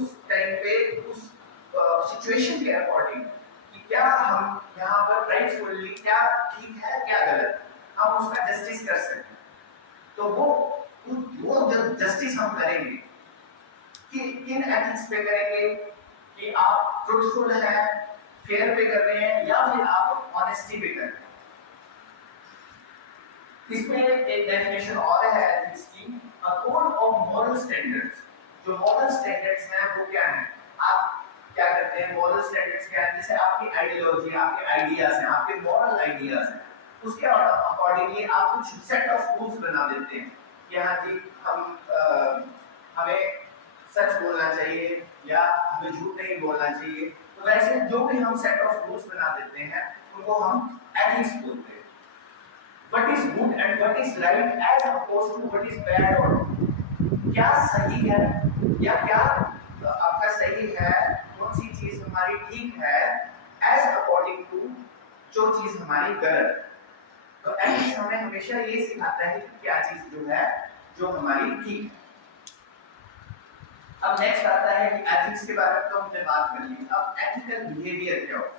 उस टाइम पे उस सिचुएशन के अकॉर्डिंग कि क्या हम यहाँ पर राइटफुली क्या ठीक है क्या गलत, हम उसका जस्टिस कर सकते हैं। तो वो जब जस्टिस हम करेंगे कि किन एथिक्स पे करेंगे कि आप ट्रूथफुल हैं, फेयर पे कर रहे हैं या फिर आप ऑनेस्टी पे कर रहे हैं। इसमें एक डेफिनेशन और है एथिक्स की, a code of moral standards. जो मॉरल स्टैंडर्ड्स हैं वो क्या हैं, आप क्या करते हैं, मॉरल स्टैंडर्ड्स क्या है, जैसे आपकी आइडियोलॉजी, आपके आइडियाज हैं, आपके मॉरल आइडियाज हैं, उसके अकॉर्डिंगली आप कुछ सेट ऑफ रूल्स बना देते हैं कि हाँ जी हमें सच बोलना चाहिए या हमें झूठ नहीं बोलना चाहिए। तो वैसे जो भी हम सेट ऑफ रूल्स बना देते हैं उनको हम एथिक्स बोलते हैं। What is good and what is right as opposed to what is bad or क्या सही है या क्या आपका सही है, कौन सी चीज हमारी ठीक है as according to जो चीज हमारी गलत है। तो एथिक्स हमें हमेशा ये सिखाता है कि क्या चीज जो है जो हमारी ठीक है। अब नेक्स्ट आता है कि एथिक्स के बारे में तो हमने बात कर ली, अब एथिकल बिहेवियर क्या होता है।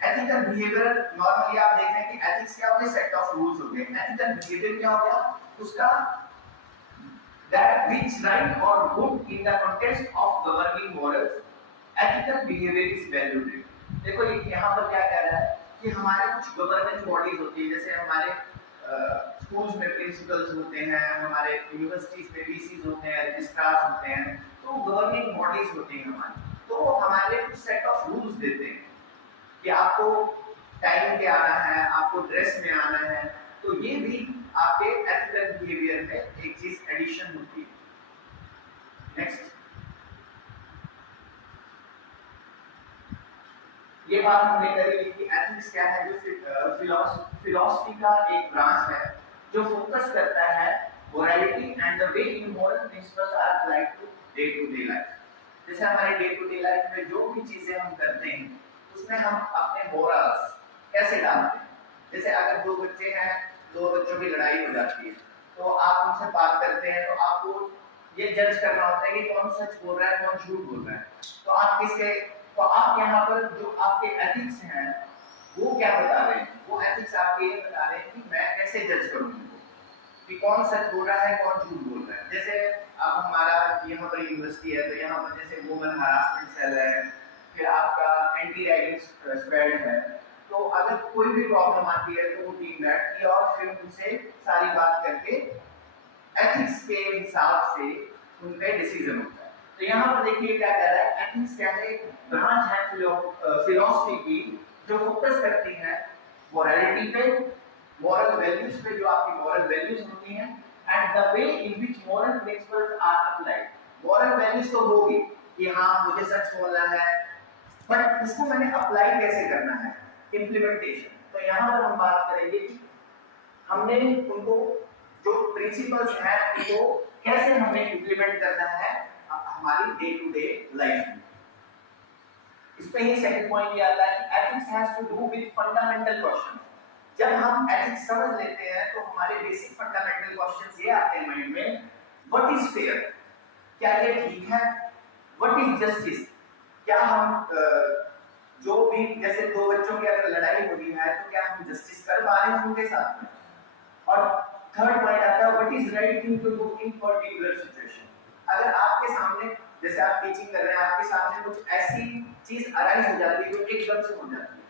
एथिकल बिहेवियर नॉर्मली आप देख रहे हैं कि एथिक्स क्या होता है, सेट ऑफ रूल्स हो गए। एथिकल बिहेवियर क्या हो गया, उसका that which right or good in the context of governing morals, ethical behavior is valued। देखो यहाँ पर क्या कह रहा है कि हमारे कुछ गवर्नेंस बॉडीज होती है, जैसे हमारे स्कूल्स में प्रिंसिपल्स होते हैं, हमारे यूनिवर्सिटीज में वीसीज होते हैं, रजिस्ट्रार्स होते हैं, तो गवर्निंग बॉडीज होती हैं हमारी, तो हमारे कुछ सेट ऑफ रूल्स देते हैं कि आपको टाइम पे आना है, आपको ड्रेस में आना है। तो ये भी आपके एथिकल बिहेवियर में एक चीज एडिशन होती है। नेक्स्ट, ये बात हमने करी कि एथिक्स क्या है, जो फिलॉसफी का एक ब्रांच है जो फोकस करता है morality and the way in moral principles are applied to day life. जैसे हमारे डे टू डे लाइफ में जो भी चीजें हम करते हैं उसमें हम अपने मोरल्स कैसे डालते हैं। जैसे अगर दो बच्चे हैं, दो बच्चों की लड़ाई हो जाती है, तो आप उनसे बात करते हैं, तो आपको ये जज करना होता है कि कौन सच बोल रहा है, कौन झूठ बोल रहा है। तो आप किसके, तो आप यहाँ पर जो आपके एथिक्स हैं वो क्या बता रहे हैं, वो एथिक्स आपके ये बता रहे हैं कि मैं कैसे जज करूँ कि कौन सच बोल रहा है, कौन झूठ बोल रहा है। जैसे अब हमारा यहाँ पर यूनिवर्सिटी है, तो यहाँ पर जैसे वुमेन हरासमेंट सेल है, फिर आपका एंटी रैगिंग स्क्वाड है, तो अगर कोई भी प्रॉब्लम आती है तो वो टीम बैठती है और फिर उनसे सारी बात करके एथिक्स के हिसाब से उनका डिसीजन होता है। तो यहाँ पर देखिए क्या कह रहा है, एथिक्स क्या है, एक ब्रांच है फिलॉसफी की जो फोकस करती है मोरालिटी पे, मोरल वैल्यूज पे, जो आपकी मोरल वैल्यूज होती हैं, and the way in which moral principles are applied. Moral values तो होगी कि हाँ मुझे सच बोलना है, बट इसको मैंने अप्लाई कैसे करना है, इम्प्लीमेंटेशन। तो यहाँ पर हम बात करेंगे कि हमने उनको जो प्रिंसिपल्स हैं उनको कैसे हमें इम्प्लीमेंट करना है हमारी डे टू डे लाइफ में। इसमें ही सेकंड पॉइंट ये आता है कि ethics has to do with fundamental question. जब हम एथिक्स समझ लेते हैं तो हमारे बेसिक फंडामेंटल क्वेश्चंस ये आते हैं माइंड में, व्हाट इज फेयर, क्या ये ठीक है, व्हाट इज जस्टिस, क्या हम जो भी जैसे दो बच्चों की अगर लड़ाई हो रही है तो क्या हम जस्टिस कर पा रहे हैं उनके साथ में। और थर्ड पॉइंट आता है what is right thing to do in particular situation. अगर आपके सामने, जैसे आप टीचिंग कर रहे हैं, आपके सामने कुछ ऐसी चीज अराइज हो जाती है जो एकदम से हो जाती है,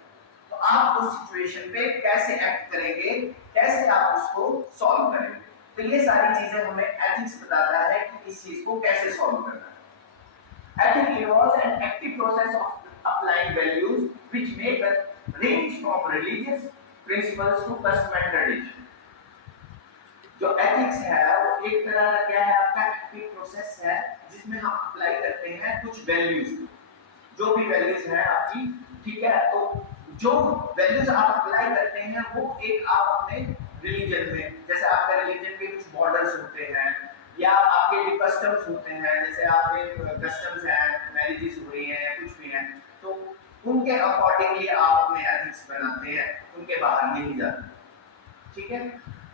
तो आप उस सिचुएशन पे कैसे एक्ट करेंगे, कैसे आप उसको सॉल्व करेंगे। तो ये सारी चीजें हमें एथिक्स बताता है कि इस चीज को कैसे सॉल्व करना है। Ethics involves an active process of applying values which may range from religious principles to custom and tradition। जो एथिक्स है वो एक तरह का क्या है, आपका एक्टिव प्रोसेस है जिसमें हम अप्लाई करते हैं कुछ वैल्यूज, जो भी वैल्यूज है आपकी, ठीक है। तो जो वैल्यूज आप अप्लाई करते हैं वो एक आप अपने रिलीजन में, जैसे आपके रिलीजन के कुछ बॉर्डर्स होते हैं या आपके भी कस्टम्स होते हैं, जैसे आपके कस्टम्स हैं, मैरिजेस हो रही हैं, कुछ भी हैं, तो उनके अकॉर्डिंगली आप अपने एथिक्स बनाते हैं, उनके बाहर नहीं जाते, ठीक है।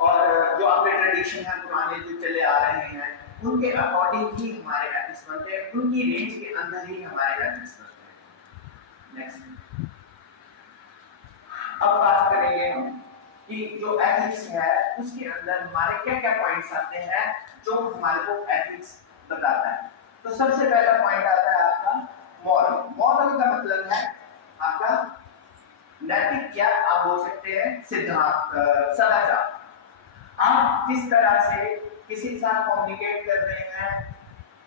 और जो आपके ट्रेडिशन है पुराने जो चले आ रहे हैं उनके अकॉर्डिंग ही हमारे एथिक्स बनते हैं, उनकी रेंज के अंदर ही हमारे एथिक्स बनते हैं। नेक्स्ट, अब बात करेंगे हम कि जो एथिक्स है उसके अंदर हमारे क्या क्या पॉइंट्स आते हैं जो हमारे को एथिक्स बताता है। तो सबसे पहला पॉइंट आता है आपका मॉरल। मॉरल का मतलब है आपका नैतिक, या आप बोल सकते हैं सिद्धांत, सदाचार। आप किस तरह से किसी के साथ कम्युनिकेट कर रहे हैं,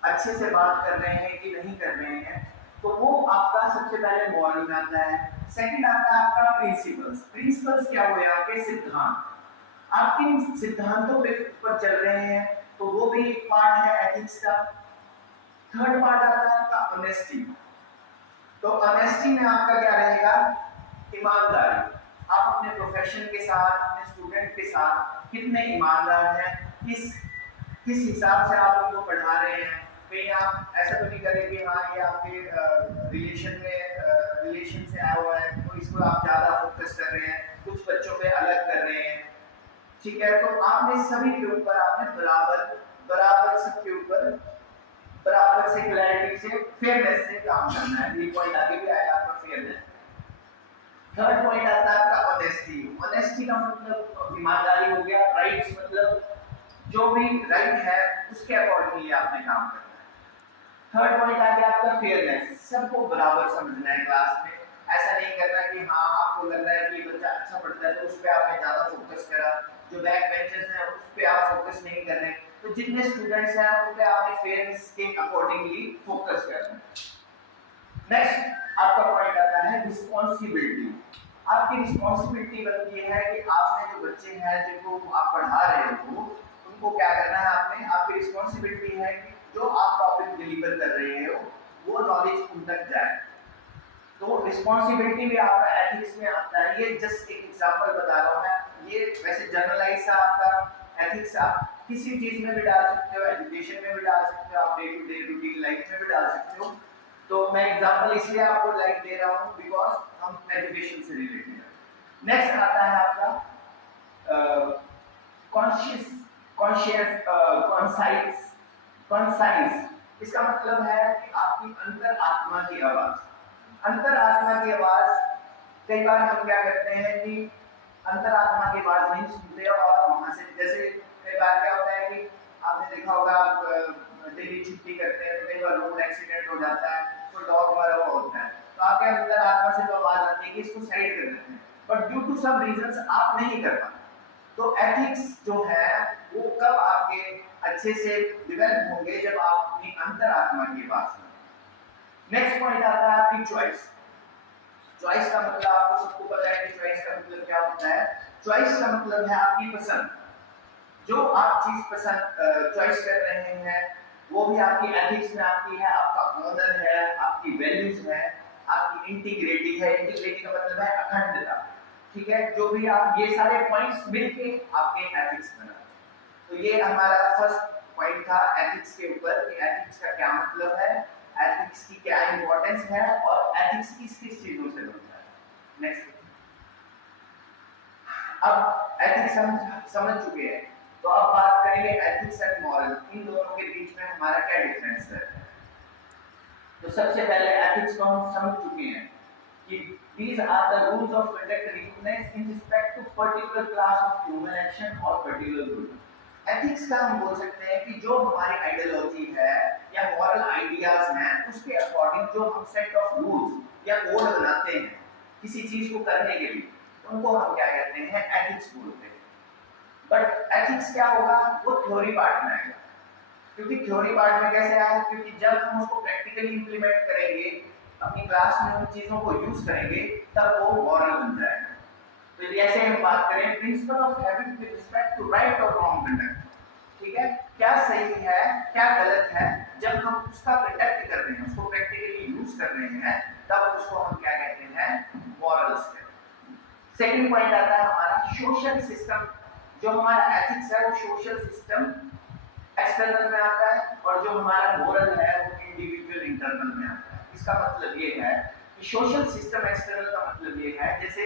अच्छे से बात कर रहे हैं कि नहीं कर रहे हैं, तो वो आपका सबसे पहले मॉरल में आता है। सेकंड आता है आपका प्रिंसिपल्स। प्रिंसिपल्स क्या हुए? आपके सिद्धांत। आप किन सिद्धांतों पे ऊपर चल रहे हैं, तो वो भी एक पार्ट है एथिक्स का। थर्ड पार्ट आता है आपका ऑनेस्टी। तो ऑनेस्टी में आपका क्या रहेगा? ईमानदारी। आप अपने प्रोफेशन के साथ, अपने स्टूडेंट के साथ कितने ईमानदार हैं, किस हिसाब से आप उनको पढ़ा रहे हैं। कहीं आप ऐसा तो नहीं करें कि हाँ ये आपके रिलेशन से आया हुआ है तो इसको आप ज्यादा फोकस कर रहे हैं, कुछ बच्चों पे अलग कर रहे हैं, ठीक है। तो आपने सभी के ऊपर आपने बराबर सबके ऊपर बराबर से, क्लैरिटी से, फेयरनेस से काम करना है। ये पॉइंट आगे भी आएगा आपका, फेयरनेस। थर्ड पॉइंट आता है आपका ऑनेस्टी। ऑनेस्टी का मतलब ईमानदारी हो गया। राइट्स मतलब जो भी राइट है उसके अकॉर्डिंगली आपने काम करना है। थर्ड पॉइंट आ गया आपका फेयरनेस। सबको बराबर समझना है क्लास में। ऐसा नहीं करना कि हाँ आपको लग रहा है कि बच्चा अच्छा पढ़ता है तो उस पर आपने ज्यादा फोकस करा, जो बैक बेंचर्स हैं उस पर आप फोकस नहीं कर रहे। तो जितने स्टूडेंट्स हैं उन पे आपने फेयरनेस के अकॉर्डिंगली फोकस करना है। नेक्स्ट आपका पॉइंट आता है रिस्पॉन्सिबिलिटी। आपकी रिस्पॉन्सिबिलिटी बनती है कि आपने जो बच्चे हैं जिनको आप पढ़ा रहे हो उनको क्या करना है। आपकी रिस्पॉन्सिबिलिटी है कि जो आप टॉपिक डिलीवर कर रहे हो वो नॉलेज उन तक जाए। तो रिस्पॉन्सिबिलिटी भी आपका एथिक्स में आता है। ये जस्ट एक एग्जांपल बता रहा हूँ मैं। ये वैसे जनरलाइज सा आपका एथिक्स आप किसी चीज में भी डाल सकते हो, एजुकेशन में भी डाल सकते हो, आप day to day routine life में भी डाल सकते हो। तो मैं एग्जांपल इसलिए आपको लाइक दे रहा हूँ बिकॉज हम एजुकेशन से रिलेटेड है। नेक्स्ट आता है आपका कॉन्साइज। इसका मतलब है कि आपकी अंतर आत्मा की आवाज। अंतर आत्मा की आवाज, कई बार हम क्या करते हैं कि अंतर आत्मा की आवाज नहीं सुनते और वहां से, जैसे कई बार क्या होता है कि आपने देखा होगा आप डेली छुट्टी करते हैं तो कई बार रोड एक्सीडेंट हो जाता है, कोई डॉग मरा हुआ होता है, तो आपके अंदर आत्मा से तो आवाज आती है कि इसको साइड कर देते हैं, but due to some reasons आप नहीं कर पाते। तो एथिक्स जो है वो कब आपके अच्छे से डेवलप होंगे? जब आप अपनी अंतरात्मा की आवाज सुनें। नेक्स्ट पॉइंट आता है आपकी चॉइस। चॉइस का मतलब आपको सबको पता है कि चॉइस का मतलब क्या होता है। चॉइस का मतलब है आपकी पसंद। जो आप चीज पसंद चॉइस कर रहे हैं वो भी आपकी एथिक्स में आती है। आपका ऑनर है, आपकी वैल्यूज है, आपकी इंटीग्रिटी है। इंटीग्रिटी का मतलब है अखंडता, ठीक है। जो भी आप ये सारे पॉइंट्स मिलके आपके एथिक्स बनाते हैं। तो ये हमारा फर्स्ट पॉइंट था एथिक्स के ऊपर कि एथिक्स का क्या मतलब है, एथिक्स की क्या इंपॉर्टेंस है और एथिक्स किस किस चीजों से बनता है। नेक्स्ट, अब एथिक्स हम समझ चुके हैं, तो अब बात करेंगे एथिक्स एंड मॉरल। इन दोनों के बीच में हमारा क्या डिफरेंस है। तो सबसे पहले एथिक्स को हम समझ चुके हैं कि these are the rules of conduct recognized in respect to particular class of human action or particular group। Ethics का हम बोल सकते हैं कि जो हमारी आइडियोलॉजी है या मॉरल आइडियाज हैं उसके अकॉर्डिंग जो हम सेट ऑफ रूल्स या कोड बनाते हैं किसी चीज को करने के लिए, उनको हम क्या कहते हैं, एथिक्स बोलते हैं। बट एथिक्स क्या होगा, वो थ्योरी पार्ट में आएगा। क्योंकि थ्योरी पार्ट में कैसे आएगा, क्योंकि जब हम उसको प्रैक्टिकली इंप्लीमेंट करेंगे, अपनी क्लास में उन चीजों को यूज करेंगे, तब वो मॉरल बन जाएगा। तो जैसे हम बात करें principle of habit with respect to right और रॉन्ग कंडक्ट, ठीक है, क्या सही है क्या गलत है, जब हम उसका कंडक्ट कर रहे हैं, उसको प्रैक्टिकली यूज कर रहे हैं, तब उसको हम क्या कहते हैं, मॉरल्स कहते हैं। सेकंड पॉइंट आता है हमारा सोशल सिस्टम। जो हमारा एथिक्स है वो सोशल सिस्टम एक्सटर्नल में आता है और जो हमारा मोरल है वो इंडिविजुअल इंटरनल में आता है। इसका मतलब ये है कि सोशल सिस्टम एक्सटर्नल का मतलब ये है, जैसे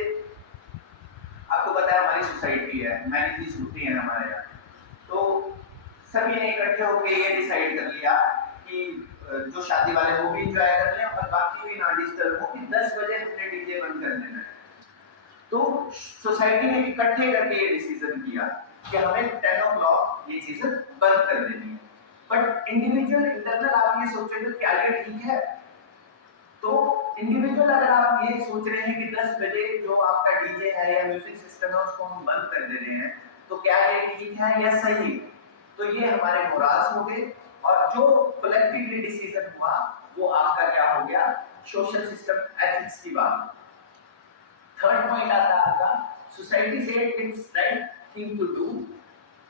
आपको पता है हमारी सोसाइटी है, मैरिजेस होती हैं हमारे यहाँ, तो सभी ने इकट्ठे होकर ये डिसाइड कर लिया कि जो शादी वाले वो भी इंजॉय कर लें और बाकी भी ना डिस्टर्ब हो, कि 10 बजे हमने डीजे बंद कर देना है। तो सोसाइटी ने इकट्ठे करके ये डिसीजन किया कि हमें 10 ओ क्लॉक ये चीजें बंद कर देनी है। बट इंडिविजुअल इंटरनल आप ये सोच रहे हो क्या ये ठीक है? तो इंडिविजुअल अगर आप ये सोच रहे हैं कि 10 बजे जो आपका डीजे है या म्यूजिक सिस्टम है उसको हम बंद कर दे रहे हैं, तो क्या ये ठीक है या सही है? तो ये हमारे मोराल्स हो गए, और जो कलेक्टिवली डिसीजन हुआ वो आपका क्या हो गया? सोशल सिस्टम एथिक्स की बात। थर्ड पॉइंट आता है आपका सोसाइटी से it's right thing to do,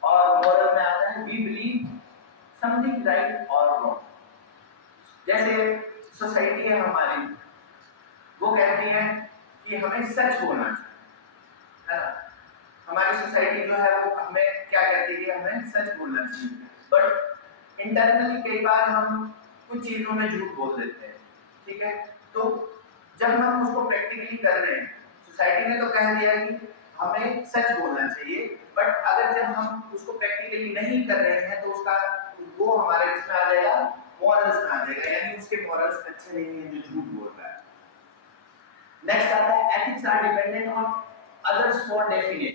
और मॉरल में आता है वी बिलीव समथिंग राइट और रॉन्ग। जैसे सोसाइटी है हमारी, वो कहती है कि हमें सच बोलना चाहिए, है ना? हमारी सोसाइटी जो है वो हमें क्या कहती है कि हमें सच बोलना चाहिए, बट इंटरनली कई बार हम कुछ चीजों में झूठ बोल देते हैं, ठीक है? तो जब हम उसको प्रैक्टिकली कर रहे हैं, सोसाइटी ने तो कह दिया कि हमें सच बोलना चाहिए, बट अगर जब हम उसको प्रैक्टिकली नहीं कर रहे हैं तो उसका वो हमारे इसमें आ जाएगा, मॉरल्स में आ जाएगा, यानी उसके मॉरल्स अच्छे नहीं है जो झूठ बोल रहा है। नेक्स्ट आता है ethics are dependent on others for definition.